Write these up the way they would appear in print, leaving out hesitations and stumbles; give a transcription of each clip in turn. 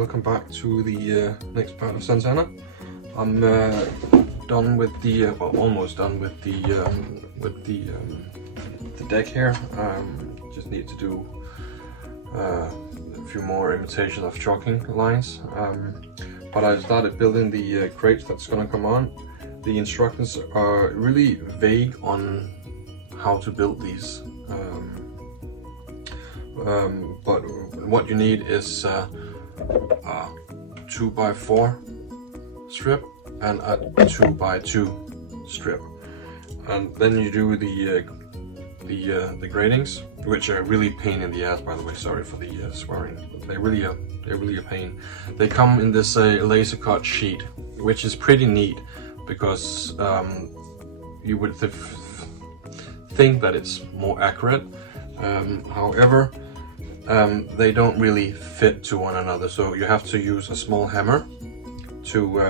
welcome back to the next part of Santana. I'm done with the well, almost done with the deck here. Just need to do a few more imitation of caulking lines. But I started building the crates that's gonna come on. The instructions are really vague on how to build these. But what you need is a 2x4 strip and a 2x2 strip, and then you do the gratings, which are really pain in the ass, by the way. Sorry for the swearing, but they're really a pain. They come in this laser cut sheet, which is pretty neat because you would think that it's more accurate. However, they don't really fit to one another, so you have to use a small hammer to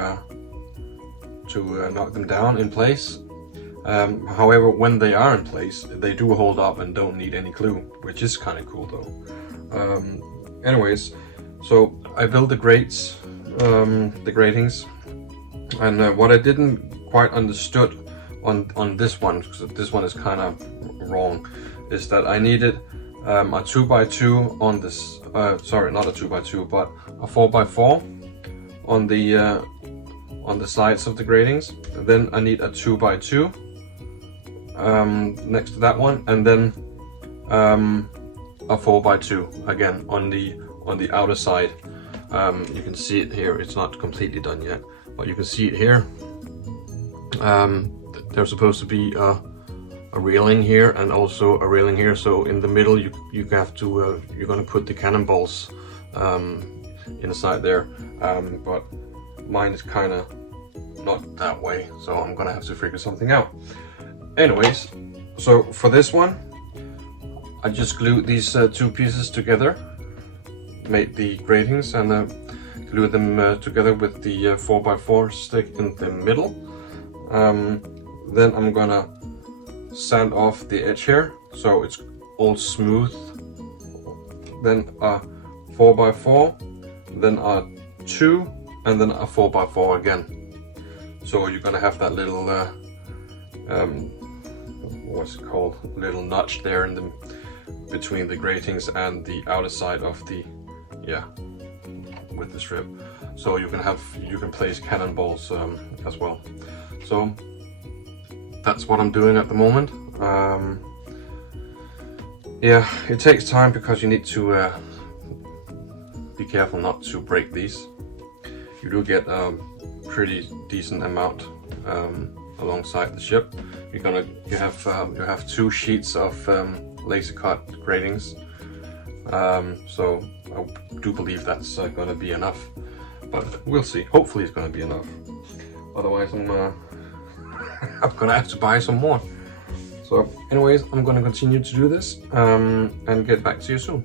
knock them down in place. However, when they are in place, they do hold up and don't need any glue, which is kind of cool though. Anyways, so I built the grates, the gratings, and what I didn't quite understood on this one, because this one is kind of wrong, is that I needed a 2x2 on this, sorry, not a 2x2, but a 4x4 on the sides of the gratings. And then I need a 2x2 next to that one, and then a 4x2 again on the outer side. You can see it here. It's not completely done yet, but you can see it here. There's supposed to be a railing here and also a railing here, so in the middle you have to you're going to put the cannonballs inside there, but mine is kind of not that way, so I'm gonna have to figure something out. Anyways, so for this one I just glued these two pieces together, made the gratings, and glued them together with the 4x4 stick in the middle. Then I'm gonna sand off the edge here so it's all smooth. Then a 4x4, then a 2, and then a 4x4 again. So you're gonna have that little what's it called, little notch there in the between the gratings and the outer side of the, yeah, with the strip. So you can place cannonballs as well. So that's what I'm doing at the moment. Yeah, it takes time because you need to be careful not to break these. You do get a pretty decent amount alongside the ship. You have 2 sheets of laser cut gratings. So I do believe that's gonna be enough, but we'll see. Hopefully it's gonna be enough. Otherwise I'm gonna have to buy some more. So anyways, I'm gonna continue to do this and get back to you soon.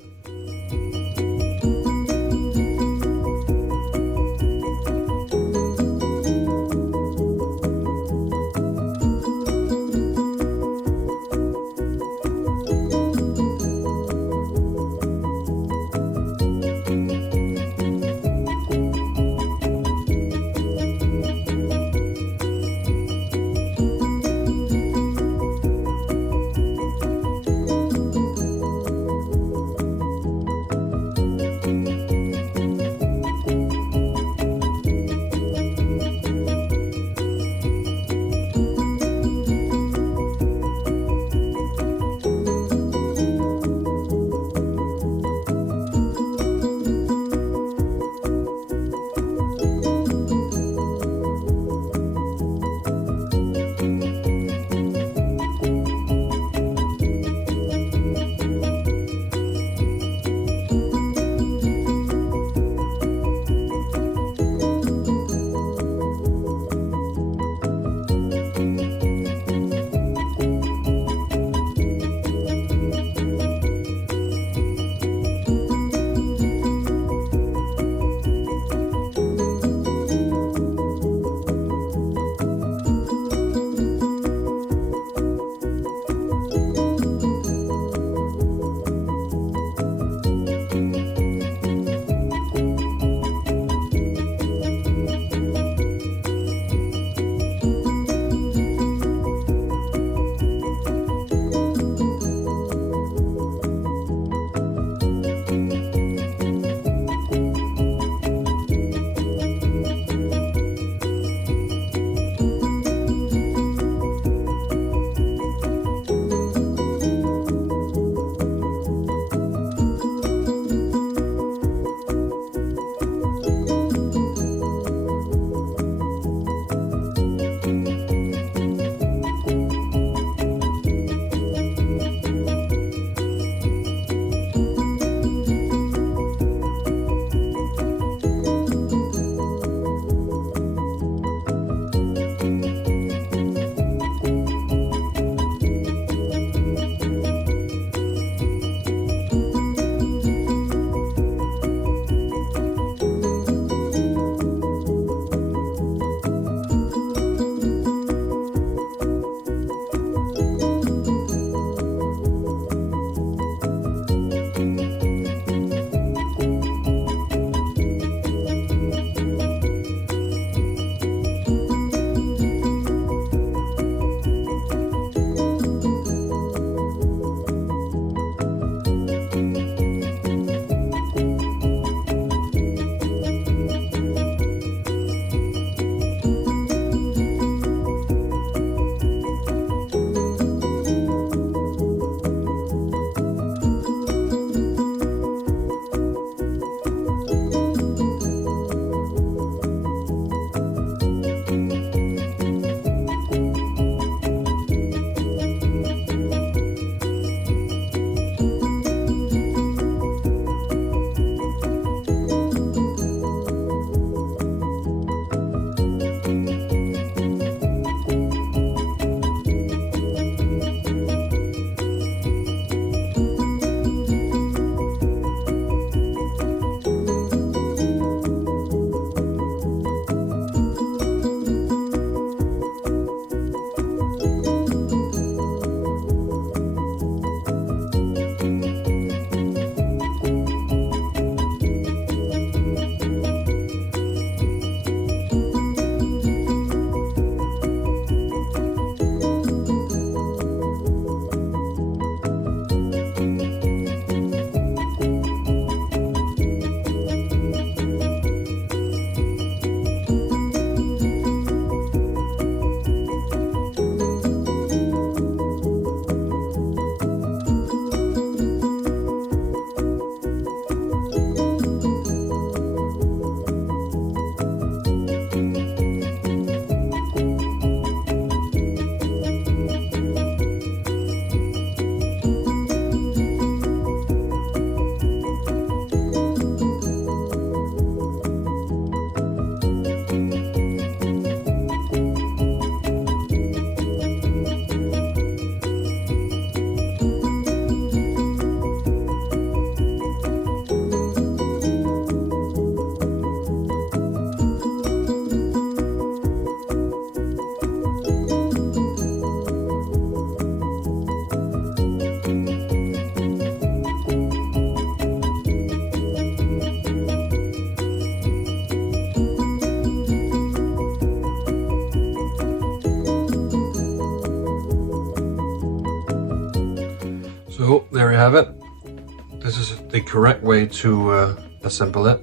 this is the correct way to assemble it.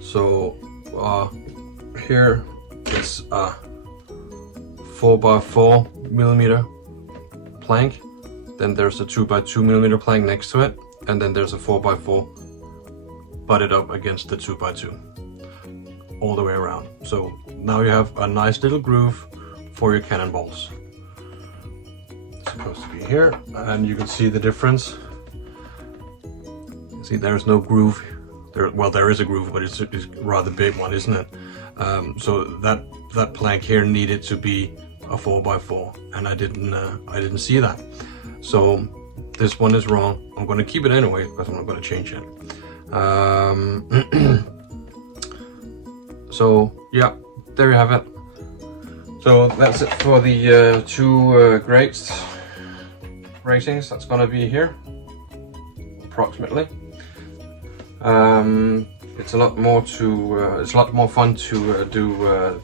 So here is a 4x4 millimeter plank, then there's a 2x2 millimeter plank next to it, and then there's a 4x4 butted up against the 2x2 all the way around. So now you have a nice little groove for your cannonballs. It's supposed to be here, and you can see the difference. See, there's no groove there. Well, there is a groove, but it's a rather big one, isn't it? So that plank here needed to be a 4x4, and I didn't see that. So this one is wrong. I'm going to keep it anyway because I'm not going to change it. So yeah, there you have it. So that's it for the two ratings. That's going to be here approximately. It's a lot more fun to do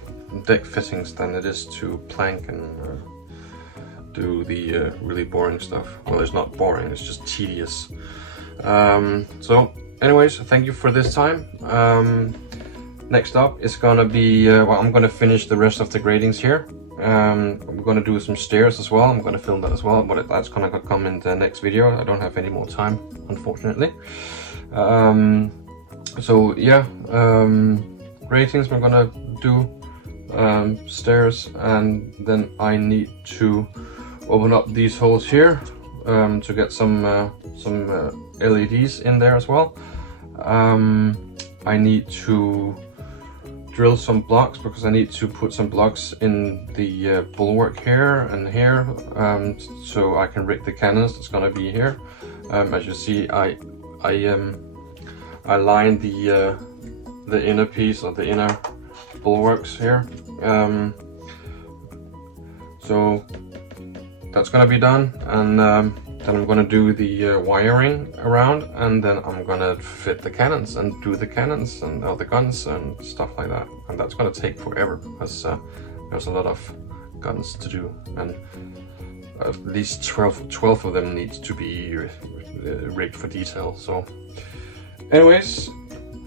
deck fittings than it is to plank and do the really boring stuff. Well, it's not boring, it's just tedious. So anyways, thank you for this time. Next up is gonna be, well, I'm gonna finish the rest of the gratings here. We're gonna do some stairs as well. I'm gonna film that as well, but that's gonna come in the next video. I don't have any more time, unfortunately. So yeah, gratings we're gonna do, stairs, and then I need to open up these holes here to get some LEDs in there as well. I need to drill some blocks because I need to put some blocks in the bulwark here and here, so I can rig the cannons that's gonna be here. As you see, I lined the inner piece of the inner bulwarks here. So that's gonna be done, and then I'm gonna do the wiring around, and then I'm gonna fit the cannons and do the cannons and the guns and stuff like that. And that's gonna take forever because there's a lot of guns to do, and at least 12 of them need to be rigged for detail. So anyways,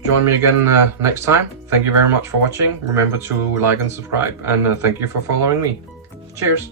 join me again next time. Thank you very much for watching. Remember to like and subscribe, and thank you for following me. Cheers!